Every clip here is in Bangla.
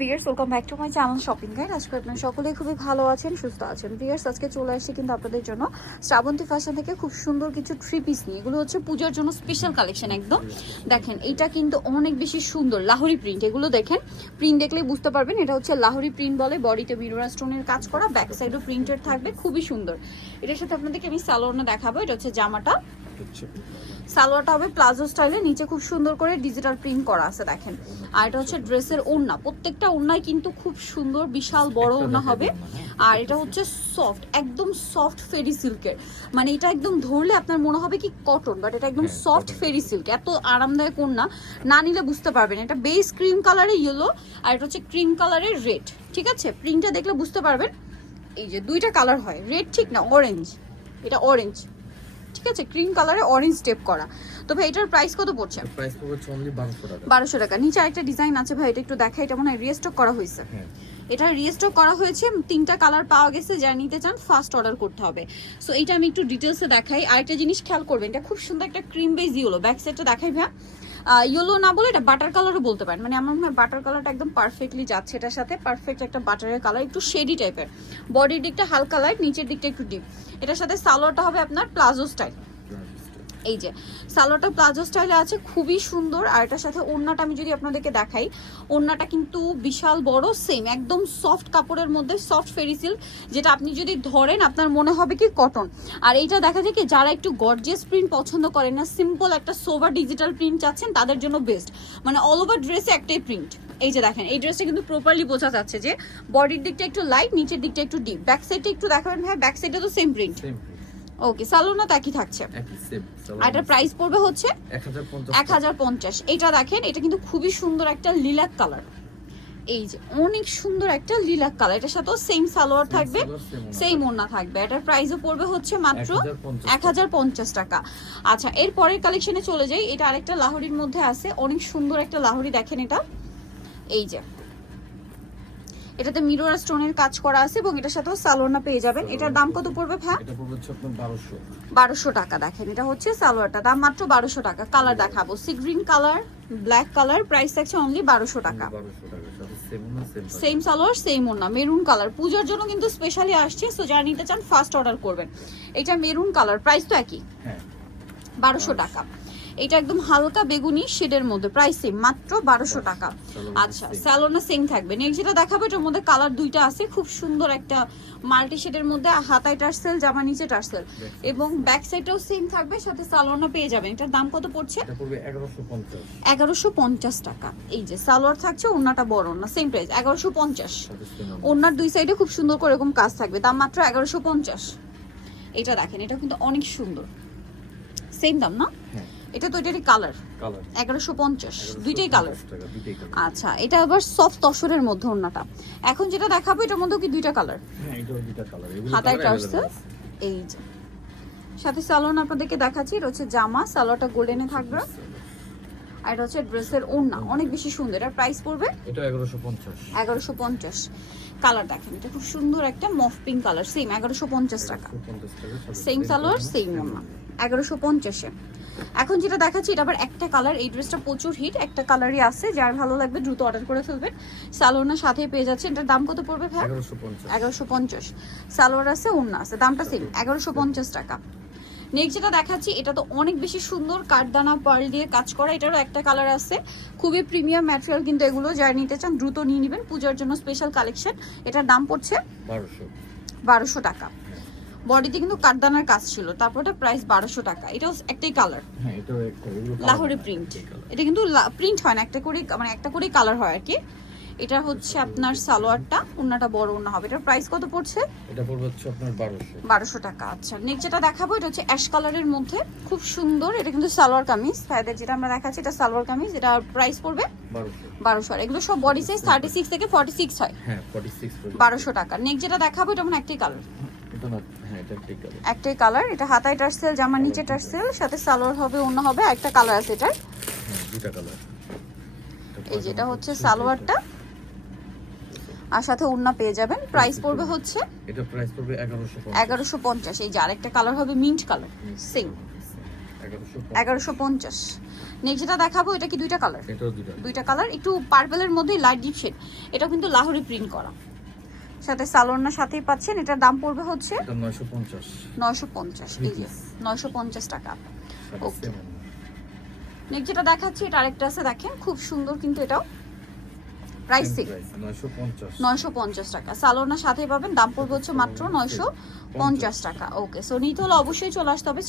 ভিয়ার্স ব্যাক শপিং আজকে সকলেই খুবই ভালো আছেন, সুস্থ আছেন। ভিয়ার্স আজকে চলে কিন্তু আপনাদের জন্য শ্রাবন্তী থেকে খুব সুন্দর কিছু নিয়ে। এগুলো হচ্ছে পূজার জন্য স্পেশাল কালেকশন একদম। দেখেন, এটা কিন্তু অনেক বেশি সুন্দর, লাহোরি প্রিন্ট এগুলো দেখেন প্রিন্ট দেখলেই বুঝতে পারবেন, এটা হচ্ছে লাহোরি প্রিন্ট বলে, বডিতে মিরোরা স্টোনের কাজ করা ব্যাক সাইডও প্রিন্টেড থাকবে, খুবই সুন্দর। এটার সাথে আপনাদেরকে আমি সালোয়ারটা দেখাবো, এটা হচ্ছে জামাটা। সালোয়ারটা হবে প্লাজো স্টাইলে নিচে খুব সুন্দর করে ডিজিটাল প্রিন্ট করা আছে দেখেন। আর এটা হচ্ছে ড্রেসের ওড়না। প্রত্যেকটা ওড়নায় কিন্তু খুব সুন্দর বিশাল বড় ওড়না হবে। আর এটা হচ্ছে সফট একদম সফট ফেরি সিল্কের মানে এটা একদম ধরলে আপনার মনে হবে কি কটন বাট এটা একদম হ্যাঁ, সফট ফেরি সিল্ক এত আরামদায়ক ওড়না। না নিলে বুঝতে পারবেন। এটা বেস ক্রিম কালারে ইয়েলো আর এটা হচ্ছে ক্রিম কালারের রেড ঠিক আছে? প্রিন্টটা দেখলে বুঝতে পারবেন। এই যে দুইটা কালার হয়। রেড ঠিক না অরেঞ্জ এটা অরেঞ্জ ঠিক আছে? ক্রিম কালারে অরেঞ্জ স্টেপ করা। তো ভাই এটার প্রাইস কত পড়ছে? প্রাইস পড়ছে অনলি 1200 টাকা। 1200 টাকা। নিচে আরেকটা ডিজাইন আছে ভাই এটা একটু দেখা এটা মনে হয় রিস্টক করা হয়েছে। হ্যাঁ। এটা রিস্টক করা হয়েছে। তিনটা কালার পাওয়া গেছে। যা নিতে চান ফার্স্ট অর্ডার করতে হবে। সো এটা আমি একটু ডিটেলসে দেখাই। আরেকটা জিনিস খেয়াল করবেন এটা খুব সুন্দর একটা ক্রিম বেজ ইয়েলো ব্যাক সাইডটা দেখাই ভাই ইয়েলো না বলে এটা বাটার কালারও বলতে পারেন। মানে আমার মনে হয় বাটার কালারটা একদম পারফেক্টলি যাচ্ছে এটার সাথে। পারফেক্ট একটা বাটারের কালার একটু শেডি টাইপের বডির দিকটা হালকা লাইট নিচের দিকটা একটু ডিপ এটার সাথে সালোয়ারটা হবে আপনার প্লাজো স্টাইল এই যে, সালোয়ারটা প্লাজো স্টাইলে আছে, খুবই সুন্দর। আর এটার সাথে ওড়নাটা আমি যদি আপনাদেরকে দেখাই, ওড়নাটা কিন্তু বিশাল বড় সেম একদম সফট কাপড়ের মধ্যে সফট ফেরিসিল যেটা আপনি যদি ধরেন, আপনার মনে হবে কি কটন আর এইটা দেখা যায় কি, যারা একটু গর্জিয়াস প্রিন্ট পছন্দ করেন না সিম্পল একটা সোভার ডিজিটাল প্রিন্ট চাচ্ছেন, তাদের জন্য বেস্ট মানে অল ওভার ড্রেসে একটাই প্রিন্ট এই যে দেখেন, এই ড্রেসটা কিন্তু প্রপারলি বোঝা যাচ্ছে যে বডির দিকটা একটু লাইট নিচের দিকটা একটু ডিপ ব্যাক সাইডটা একটু দেখাবেন ভাই ব্যাক সাইডে তো সেম প্রিন্ট ওকে সালোনা একই থাকছে। আর এটার প্রাইস পড়বে হচ্ছে এক হাজার পঞ্চাশ এটা দেখেন এটা কিন্তু খুবই সুন্দর একটা লিলাক কালার এই যে অনেক সুন্দর একটা লিলাক কালার এটার সাথেও সেম সালোয়ার থাকবে সেম ওড়না থাকবে। এটার প্রাইসও পড়বে হচ্ছে মাত্র এক হাজার পঞ্চাশ টাকা। আচ্ছা এর পরের কালেকশনে চলে যাই। এটা আরেকটা লাহোরির মধ্যে আছে। অনেক সুন্দর একটা লাহোরি দেখেন এটা। এই যে এটাতে মিরোরা স্টোনের কাজ করা আছে এবং এটার সাথেও সালোয়ারটা পেয়ে যাবেন। এটার দাম কত পড়বে ভ্যা এটা পড়বে হচ্ছে আপনার বারোশো। বারোশো টাকা দেখেন এটা হচ্ছে সালোয়ারটা। দাম মাত্র বারোশো টাকা। কালার দেখাবো। Sea green colour black colour price থাকছে অনলি বারোশো টাকা। বারোশো টাকা সেম না সালোয়ার সেম ওনা মেরুন কালার পূজার জন্য কিন্তু স্পেশালি আসছে সো যারা নিতে চান ফার্স্ট অর্ডার করবেন। এটা মেরুন কালার প্রাইস তো একই। হ্যাঁ। বারোশো টাকা। এটা একদম হালকা বেগুনি শেডের মধ্যে প্রাইস সেম মাত্র বারোশো টাকা। আচ্ছা। স্যালোনা সেম থাকবে। নেক্সট যেটা দেখাবো এটার মধ্যে কালার দুইটা আছে খুব সুন্দর একটা মাল্টি শেডের মধ্যে হাতায় টার্সেল জামা নিচে টার্সেল। এবং ব্যাক সাইডটাও সেম থাকবে সাথে সালোয়ারও পেয়ে যাবেন। এটার দাম কত পড়ছে? এগারোশো পঞ্চাশ। টাকা। এই যে সালোয়ার থাকছে ওনাটা বড় না সেম প্রাইস এগারোশো পঞ্চাশ। ওনার দুই সাইডে খুব সুন্দর করে এরকম কাজ থাকবে দাম মাত্র এগারোশো পঞ্চাশ। এটা দেখেন এটা কিন্তু অনেক সুন্দর। সেম দাম না? হ্যাঁ। এটা তো এটারই কালার কালার এগারোশো পঞ্চাশ। দুইটাই কালার আচ্ছা এটা আবার সফট তসরের মধ্যে ওনাটা এখন যেটা দেখাবো এটার মধ্যে কি দুইটা কালার হ্যাঁ হাতায় আছে। এই যে। সাথে সালোয়ার আপনাদেরকে দেখাচ্ছি এটা হচ্ছে জামা সালোয়ারটা গোল্ডেনে থাকবে। আর এটা হচ্ছে ড্রেসের ওড়না অনেক বেশি সুন্দর। এটার প্রাইস পড়বে? এটা এগারোশো পঞ্চাশ। এগারোশো পঞ্চাশ। কালার দেখেন এটা খুব সুন্দর একটা মফ পিঙ্ক কালার সেম এগারোশো পঞ্চাশ টাকা। সেম সালোয়ার সেম ওড়না। এগারোশো পঞ্চাশে। এখন যেটা দেখাচ্ছি এটা আবার একটা কালার এই ড্রেসটা প্রচুর হিট একটা কালারই আছে যার ভালো লাগবে দ্রুত অর্ডার করে ফেলবেন। সালোয়ার সাথে পেয়ে যাচ্ছে এটার দাম কত পড়বে ভাই? এগারোশো পঞ্চাশ। সালোয়ার আছে ওড়না আছে দামটা সেম এগারোশো পঞ্চাশ টাকা। নেক্সট যেটা দেখাচ্ছি এটা তো অনেক বেশি সুন্দর কাঠদানা পার্ল দিয়ে কাজ করা এটারও একটা কালার আছে। খুবই প্রিমিয়াম ম্যাটেরিয়াল কিন্তু এগুলো যারা নিতে চান দ্রুত নিয়ে নেবেন। পূজার জন্য স্পেশাল কালেকশন এটার দাম পড়ছে বারোশো। বারোশো টাকা। বডিতে কিন্তু কাঠদানার কাজ ছিল। তারপর এটা প্রাইস বারোশো টাকা। এটাও একটাই কালার হ্যাঁ লাহোরি প্রিন্ট এটা কিন্তু প্রিন্ট হয় না একটা করে মানে একটা করেই কালার হয় আর কি। এটা হচ্ছে আপনার সালোয়ারটা ওনাটা বড় ওনা হবে। এটার প্রাইস কত পড়ছে? এটা পড়বে হচ্ছে আপনার বারোশো। বারোশো টাকা আচ্ছা। নেক্সট যেটা দেখাবো এটা হচ্ছে অ্যাশ কালারের মধ্যে। খুব সুন্দর এটা কিন্তু সালোয়ার কামিজ। ভাইদের যেটা আমরা দেখাচ্ছি এটা সালোয়ার কামিজ। এটা প্রাইস পড়বে বারোশো। বারোশো। আর এগুলো সব বডি সাইজ থার্টি সিক্স থেকে ফর্টি সিক্স হয়। হ্যাঁ ফর্টি সিক্স বারোশো টাকা। নেক্সট যেটা দেখাবো এটা মানে একটাই কালার এটা না একটাই কালার এটা হাতায় টার্সেল জামা নিচে টার্সেল সাথে সালোয়ার হবে অন্য হবে একটা কালার আছে এটার। হ্যাঁ দুটা কালার এই যেটা হচ্ছে সালোয়ারটা। আর সাথে ওড়না পেয়ে যাবেন। প্রাইস পড়বে হচ্ছে এটা প্রাইস পড়বে এগারোশো এগারোশো পঞ্চাশ। এই যে আরেকটা কালার হবে মিন্ট কালার সেম এগারোশো এগারোশো পঞ্চাশ। নেক্সট যেটা দেখাবো এটা কি দুইটা কালার এটাও দুইটা। দুইটা কালার একটু পার্পেলের মধ্যে লাইট ডিপ শেড এটা কিন্তু লাহোরি প্রিন্ট করা। সাথে সালোয়ারনার সাথেই পাচ্ছেন। এটার দাম পড়বে হচ্ছে এটা নয়শো পঞ্চাশ। নয়শো পঞ্চাশ এই যে টাকা। Same নেক্সট যেটা দেখাচ্ছি এটা আরেকটা আছে দেখেন খুব সুন্দর কিন্তু এটাও। প্রাইস নয়শো পঞ্চাশ। টাকা। সাথে পাবেন দাম পড়বে হচ্ছে মাত্র নয়শো পঞ্চাশ টাকা। ওকে সো নিতে হলে অবশ্যই চলে আসতে হবে।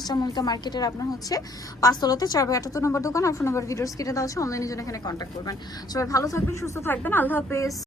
ইস্টার মার্কেটের আপনার হচ্ছে পাঁচতলাতে চার বাই আটাত্তর নম্বর দোকান। আর ফোন নম্বর ভিডিওস কিনে দেওয়া আছে। অনলাইনের জন্য এখানে কন্ট্যাক্ট করবেন। সবাই ভালো থাকবেন সুস্থ থাকবেন। আল্লাহ হাফেজ।